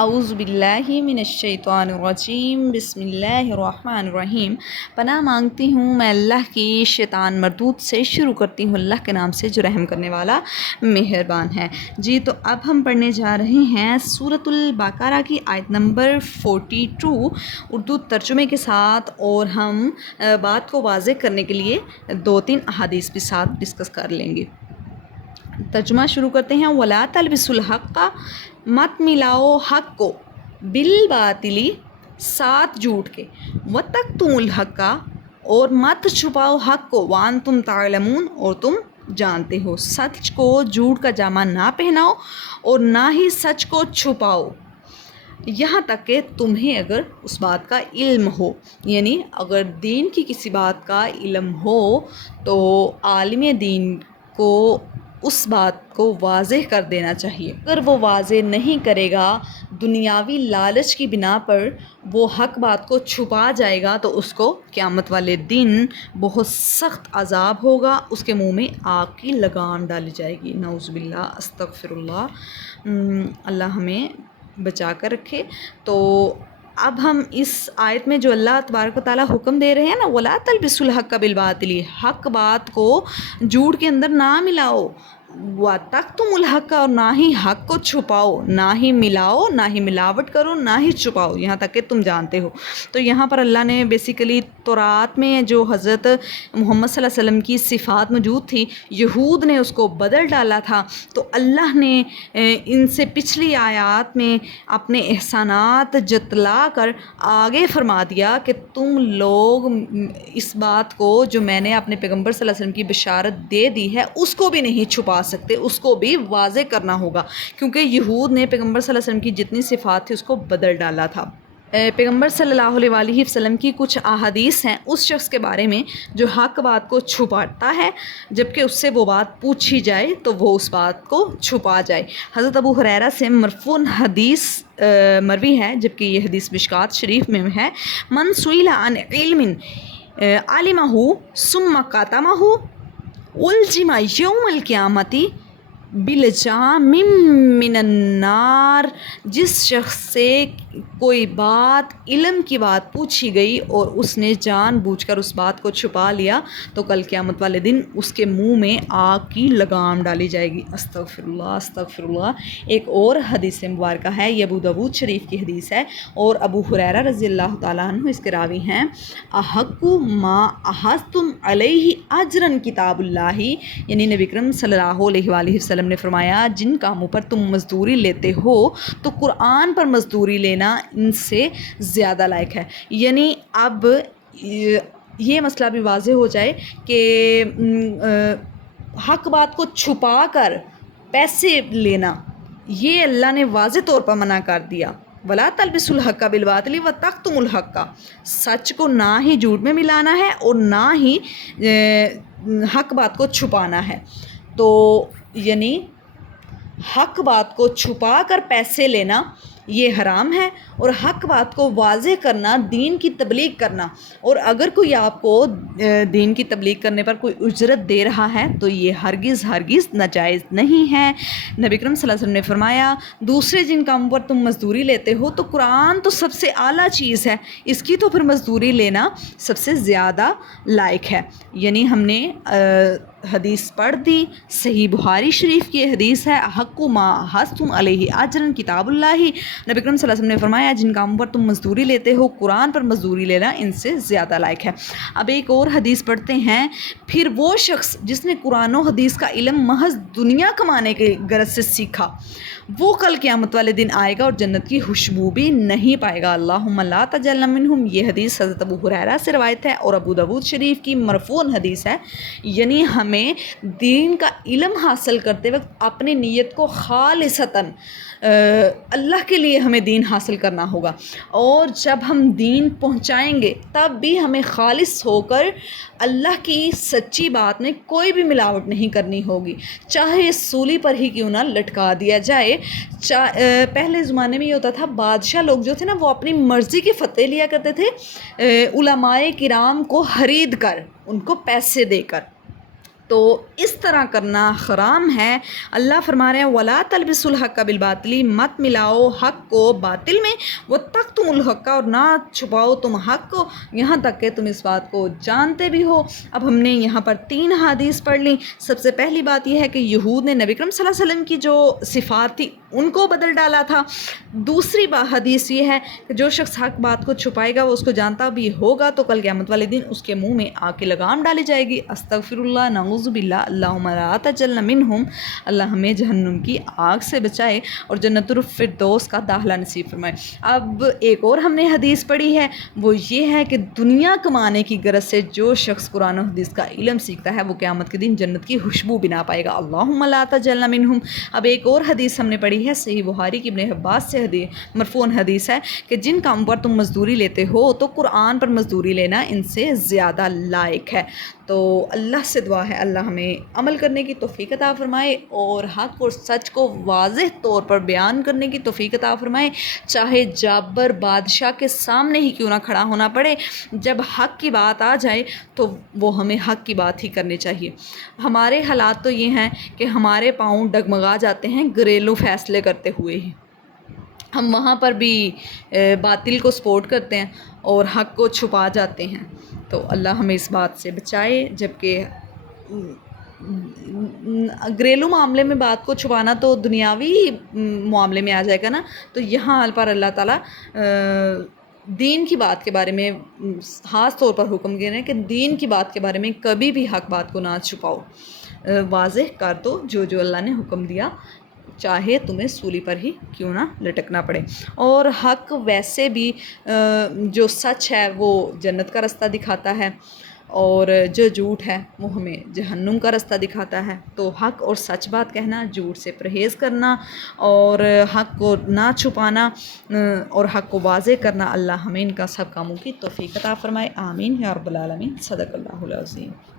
اعوذ باللہ من الشیطان الرجیم بسم اللہ الرحمن الرحیم۔ پناہ مانگتی ہوں میں اللہ کی شیطان مردود سے۔ شروع کرتی ہوں اللہ کے نام سے جو رحم کرنے والا مہربان ہے۔ جی تو اب ہم پڑھنے جا رہے ہیں سورۃ البقرہ کی آیت نمبر 42 اردو ترجمے کے ساتھ، اور ہم بات کو واضح کرنے کے لیے 2-3 احادیث بھی ساتھ ڈسکس کر لیں گے۔ ترجمہ شروع کرتے ہیں۔ وَلَا تَلْبِسُوا الْحَقَّ، مت ملاؤ حق کو، بالباطلی ساتھ جھوٹ کے، وَتَكْتُمُوا الْحَقَّ، اور مت چھپاؤ حق کو، وَأَنْتُمْ تَعْلَمُونَ، اور تم جانتے ہو۔ سچ کو جھوٹ کا جامہ نہ پہناؤ اور نہ ہی سچ کو چھپاؤ، یہاں تک کہ تمہیں اگر اس بات کا علم ہو۔ یعنی اگر دین کی کسی بات کا علم ہو تو عالم دین کو اس بات کو واضح کر دینا چاہیے۔ اگر وہ واضح نہیں کرے گا، دنیاوی لالچ کی بنا پر وہ حق بات کو چھپا جائے گا، تو اس کو قیامت والے دن بہت سخت عذاب ہوگا، اس کے منہ میں آگ کی لگام ڈالی جائے گی۔ نعوذ باللہ، استغفر اللہ، اللہ ہمیں بچا کر رکھے۔ تو اب ہم اس آیت میں جو اللہ تبارک و تعالیٰ حکم دے رہے ہیں نا، وَلَا تَلْبِسُوا الْحَقَّ بِالْبَاطِلِ، حق بات کو جھوٹ کے اندر نہ ملاؤ، وَتَكْتُمُوا الْحَقَّ، اور نہ ہی حق کو چھپاؤ، نہ ہی ملاؤ، نہ ہی ملاوٹ کرو، نہ ہی چھپاؤ، یہاں تک کہ تم جانتے ہو۔ تو یہاں پر اللہ نے بیسیکلی تورات میں جو حضرت محمد صلی اللہ علیہ وسلم کی صفات موجود تھی، یہود نے اس کو بدل ڈالا تھا، تو اللہ نے ان سے پچھلی آیات میں اپنے احسانات جتلا کر آگے فرما دیا کہ تم لوگ اس بات کو جو میں نے اپنے پیغمبر صلی اللہ علیہ وسلم کی بشارت دے دی ہے اس کو بھی نہیں چھپا سکتے، اس کو بھی واضح کرنا ہوگا، کیونکہ یہود نے پیغمبر صلی اللہ علیہ وسلم کی جتنی صفات تھی اس کو بدل ڈالا تھا۔ پیغمبر صلی اللہ علیہ وآلہ وسلم کی کچھ احادیث ہیں اس شخص کے بارے میں جو حق بات کو چھپاتا ہے، جبکہ اس سے وہ بات پوچھی جائے تو وہ اس بات کو چھپا جائے۔ حضرت ابو ہریرہ سے مرفوع حدیث مروی ہے، جبکہ یہ حدیث مشکوٰۃ شریف میں ہے، من سئل عن علم علمہ ثم کتمہ الجم یوم القیامۃ بلجام من النار، جس شخص سے کوئی بات علم کی بات پوچھی گئی اور اس نے جان بوجھ کر اس بات کو چھپا لیا، تو کل قیامت والے دن اس کے منہ میں آگ کی لگام ڈالی جائے گی۔ استغفر اللہ، استغفر اللہ۔ ایک اور حدیث مبارکہ ہے، یہ ابو داؤد شریف کی حدیث ہے، اور ابو ہریرہ رضی اللہ تعالیٰ عنہ اس کے راوی ہیں۔ احق ما احظتم علیہ اجرا کتاب اللہ، یعنی نبی اکرم صلی اللہ علیہ وآلہ وسلم نے فرمایا جن کاموں پر تم مزدوری لیتے ہو تو قرآن پر مزدوری لینا ان سے زیادہ لائق ہے۔ یعنی اب یہ مسئلہ بھی واضح ہو جائے کہ حق بات کو چھپا کر پیسے لینا، یہ اللہ نے واضح طور پر منع کر دیا۔ وَلَا تَلْبِسُوا الْحَقَّ بِالْبَاطِلِ وَتَكْتُمُوا الْحَقَّ، سچ کو نہ ہی جھوٹ میں ملانا ہے اور نہ ہی حق بات کو چھپانا ہے۔ تو یعنی حق بات کو چھپا کر پیسے لینا یہ حرام ہے، اور حق بات کو واضح کرنا، دین کی تبلیغ کرنا، اور اگر کوئی آپ کو دین کی تبلیغ کرنے پر کوئی اجرت دے رہا ہے تو یہ ہرگز ہرگز ناجائز نہیں ہے۔ نبی اکرم صلی اللہ علیہ وسلم نے فرمایا دوسرے جن کاموں پر تم مزدوری لیتے ہو تو قرآن تو سب سے اعلیٰ چیز ہے، اس کی تو پھر مزدوری لینا سب سے زیادہ لائق ہے۔ یعنی ہم نے حدیث پڑھ دی، صحیح بخاری شریف کی حدیث ہے، حق ما احظتم علیہ اجرا کتاب اللہ، نبی اکرم صلی اللہ علیہ وسلم نے فرمایا جن کاموں پر تم مزدوری لیتے ہو قرآن پر مزدوری لینا ان سے زیادہ لائق ہے۔ اب ایک اور حدیث پڑھتے ہیں، پھر وہ شخص جس نے قرآن و حدیث کا علم محض دنیا کمانے کے غرض سے سیکھا، وہ کل قیامت والے دن آئے گا اور جنت کی خوشبو بھی نہیں پائے گا۔ اللہم لا تجعلنا منہم، یہ حدیث حضرت ابو ہریرہ سے روایت ہے اور ابو داؤد شریف کی مرفوع حدیث ہے۔ یعنی ہمیں دین کا علم حاصل کرتے وقت اپنی نیت کو خالصتاً اللہ کے لیے ہمیں دین حاصل کرنا ہوگا، اور جب ہم دین پہنچائیں گے تب بھی ہمیں خالص ہو کر اللہ کی سچی بات میں کوئی بھی ملاوٹ نہیں کرنی ہوگی، چاہے سولی پر ہی کیوں نہ لٹکا دیا جائے۔ پہلے زمانے میں یہ ہوتا تھا، بادشاہ لوگ جو تھے نا وہ اپنی مرضی کے فتوے لیا کرتے تھے علماء کرام کو خرید کر، ان کو پیسے دے کر۔ تو اس طرح کرنا حرام ہے۔ اللہ فرما رہے ہیں وَلَا تَلْبِسُوا الْحَقَّ بِالْبَاطِلِ، مت ملاؤ حق کو باطل میں، وَتَكْتُمُوا الْحَقَّ، اور نہ چھپاؤ تم حق کو، یہاں تک کہ تم اس بات کو جانتے بھی ہو۔ اب ہم نے یہاں پر 3 حدیث پڑھ لی۔ سب سے پہلی بات یہ ہے کہ یہود نے نبی کریم صلی اللہ علیہ وسلم کی جو صفات تھی ان کو بدل ڈالا تھا۔ دوسری حدیث یہ ہے کہ جو شخص حق بات کو چھپائے گا وہ اس کو جانتا بھی ہوگا تو کل قیامت والے دن اس کے منہ میں آگ کی لگام ڈالی جائے گی۔ استغفر اللہ، نعوذ باللہ، اللہم لا تجعلنا منہم، اللہ ہمیں جہنم کی آگ سے بچائے اور جنت الفردوس کا داخلہ نصیب فرمائے۔ اب ایک اور ہم نے حدیث پڑھی ہے، وہ یہ ہے کہ دنیا کمانے کی غرض سے جو شخص قرآن و حدیث کا علم سیکھتا ہے وہ قیامت کے دن جنت کی خوشبو بھی نہ پائے گا۔ اللہم لا تجعلنا منہم۔ اب ایک اور حدیث ہم نے پڑھی ہے، صحیح بخاری کی ابن عباس سے مرفوع حدیث ہے کہ جن کاموں پر تم مزدوری لیتے ہو تو قرآن پر مزدوری لینا ان سے زیادہ لائق ہے۔ تو اللہ سے دعا ہے اللہ ہمیں عمل کرنے کی توفیق عطا فرمائے اور حق اور سچ کو واضح طور پر بیان کرنے کی توفیق عطا فرمائے، چاہے جابر بادشاہ کے سامنے ہی کیوں نہ کھڑا ہونا پڑے۔ جب حق کی بات آ جائے تو وہ ہمیں حق کی بات ہی کرنی چاہیے۔ ہمارے حالات تو یہ ہیں کہ ہمارے پاؤں ڈگمگا جاتے ہیں گھریلو فیصلے کرتے ہوئے ہی، ہم وہاں پر بھی باطل کو سپورٹ کرتے ہیں اور حق کو چھپا جاتے ہیں۔ تو اللہ ہمیں اس بات سے بچائے، جبکہ گھریلو معاملے میں بات کو چھپانا تو دنیاوی معاملے میں آ جائے گا نا، تو یہاں پر اللہ تعالیٰ دین کی بات کے بارے میں خاص طور پر حکم دے رہے ہیں کہ دین کی بات کے بارے میں کبھی بھی حق بات کو نہ چھپاؤ، واضح کر دو جو اللہ نے حکم دیا، چاہے تمہیں سولی پر ہی کیوں نہ لٹکنا پڑے۔ اور حق ویسے بھی جو سچ ہے وہ جنت کا رستہ دکھاتا ہے اور جو جھوٹ ہے وہ ہمیں جہنم کا رستہ دکھاتا ہے۔ تو حق اور سچ بات کہنا، جھوٹ سے پرہیز کرنا اور حق کو نہ چھپانا اور حق کو واضح کرنا، اللہ ہمیں ان کا سب کاموں کی توفیق عطا فرمائے، آمین یا رب العالمین۔ صدق اللہ العظیم۔